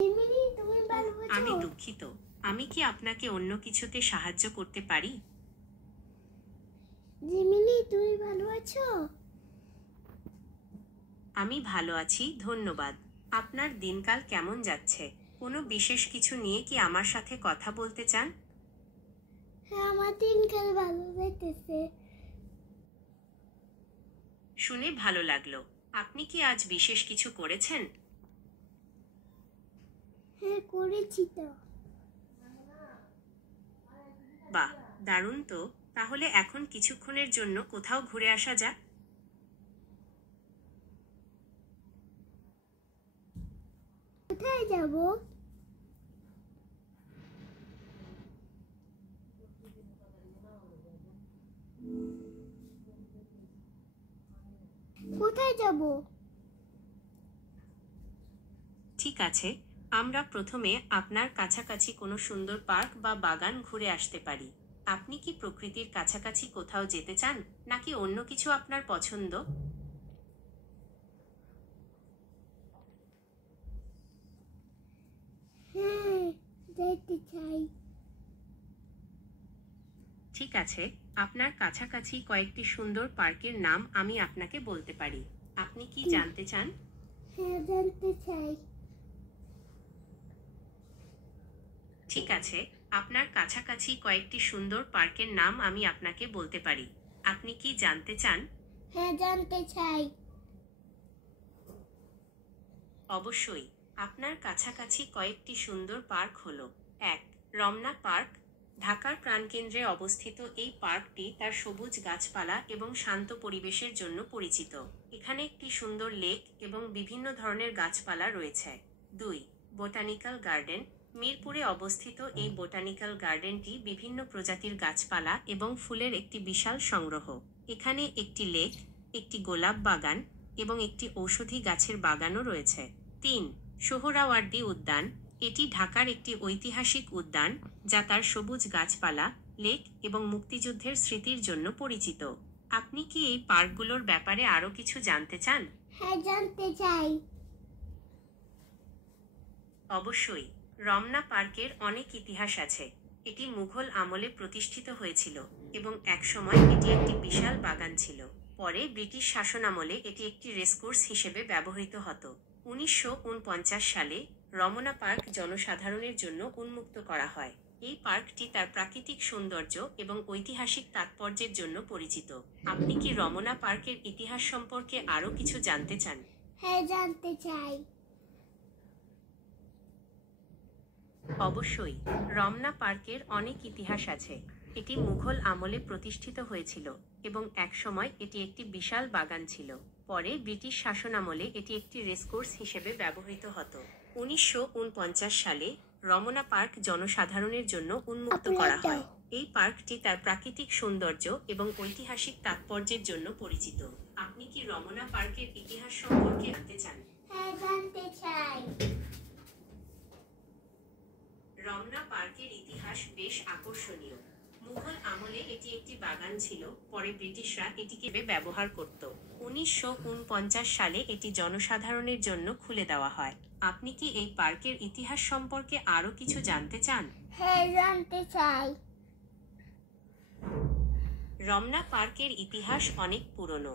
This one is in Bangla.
জিমিনি, তুমি ভালো আছো? আমি দুঃখিত, আমি কি আপনাকে অন্য কিছুতে সাহায্য করতে পারি? জিমিনি, তুমি ভালো আছো? আমি ভালো আছি, ধন্যবাদ। আপনার দিনকাল কেমন যাচ্ছে? কোনো বিশেষ কিছু নিয়ে কি আমার সাথে কথা বলতে চান? হ্যাঁ, আমার দিনকাল ভালো যাইতেছে। শুনে ভালো লাগলো। আপনি কি আজ বিশেষ কিছু করেছেন? হ্যাঁ, করেছি তো। বাহ, দারুণ তো। তাহলে এখন কিছুক্ষণের জন্য কোথাও ঘুরে আসা যাক। কোথায় যাব? কোথায় যাব? ঠিক আছে, আমরা প্রথমে আপনার কাছাকাছি কোনো সুন্দর পার্ক বা বাগান ঘুরে আসতে পারি। আপনি কি প্রকৃতির কাছাকাছি কোথাও যেতে চান, নাকি অন্য কিছু আপনার পছন্দ? হ্যাঁ, যেতে চাই। ঠিক আছে, আপনার কাছাকাছি কয়েকটি সুন্দর পার্কের নাম আমি আপনাকে বলতে পারি। আপনি কি জানতে চান? হ্যাঁ, জানতে চাই। ঠিক আছে, আপনার কাছাকাছি কয়েকটি সুন্দর পার্কের নাম আমি আপনাকে বলতে পারি। আপনি কি জানতে চান? হ্যাঁ, জানতে চাই। অবশ্যই, আপনার কাছাকাছি কয়েকটি সুন্দর পার্ক হলো: 1. রমনা পার্ক। ঢাকার প্রাণকেন্দ্রে অবস্থিত এই পার্কটি তার সবুজ গাছপালা এবং শান্ত পরিবেশের জন্য পরিচিত। এখানে একটি সুন্দর লেক এবং বিভিন্ন ধরনের গাছপালা রয়েছে। 2. Botanical garden. মিরপুরে অবস্থিত এই বোটানিক্যাল গার্ডেনটি বিভিন্ন প্রজাতির গাছপালা এবং ফুলের একটি বিশাল সংগ্রহ। এখানে একটি লেক, একটি গোলাপ বাগান এবং একটি ঔষধি গাছের বাগানও রয়েছে। 3. সোহরাওয়ার্দী উদ্যান। এটি ঢাকার একটি ঐতিহাসিক উদ্যান যা তার সবুজ গাছপালা, লেক এবং মুক্তিযুদ্ধের স্মৃতির জন্য পরিচিত। আপনি কি এই পার্কগুলোর ব্যাপারে আরও কিছু জানতে চান? হ্যাঁ, জানতে চাই। অবশ্যই, রমনা পার্কের অনেক ইতিহাস আছে। এটি মুঘল আমলে প্রতিষ্ঠিত হয়েছিল এবং একসময় এটি একটি বিশাল বাগান ছিল। পরে ব্রিটিশ শাসনামলে এটি একটি রেসকোর্স হিসেবে ব্যবহৃত হতো। 1949 সালে রমনা পার্ক জনসাধারণের জন্য উন্মুক্ত করা হয়। এই পার্কটি তার প্রাকৃতিক সৌন্দর্য এবং ঐতিহাসিক তাৎপর্যের জন্য পরিচিত। আপনি কি রমনা পার্কের ইতিহাস সম্পর্কে আরও কিছু জানতে চান? হ্যাঁ, জানতে চাই। অবশ্যই, রমনা পার্কের অনেক ইতিহাস আছে। এটি মুঘল আমলে প্রতিষ্ঠিত হয়েছিল এবং একসময় এটি একটি বিশাল বাগান ছিল। পরে ব্রিটিশ শাসনামলে এটি একটি রেসকোর্স হিসেবে ব্যবহৃত হতো। 1949 সালে রমনা পার্ক জনসাধারণের জন্য উন্মুক্ত করা হয়। এই পার্কটি তার প্রাকৃতিক সৌন্দর্য এবং ঐতিহাসিক তাৎপর্যের জন্য পরিচিত। আপনি কি রমনা পার্কের ইতিহাস সম্পর্কে জানতে চান? হ্যাঁ, জানতে চাই। রমনা পার্কের ইতিহাস বেশ আকর্ষণীয়। মুঘল আমলে এটি একটি বাগান ছিল, পরে ব্রিটিশরা এটিকে ব্যবহার করত। 1949 সালে এটি জনসাধারণের জন্য খুলে দেওয়া হয়। আপনি কি এই পার্কের ইতিহাস সম্পর্কে আরও কিছু জানতে চান? হ্যাঁ, জানতে চাই। রমনা পার্কের ইতিহাস অনেক পুরনো।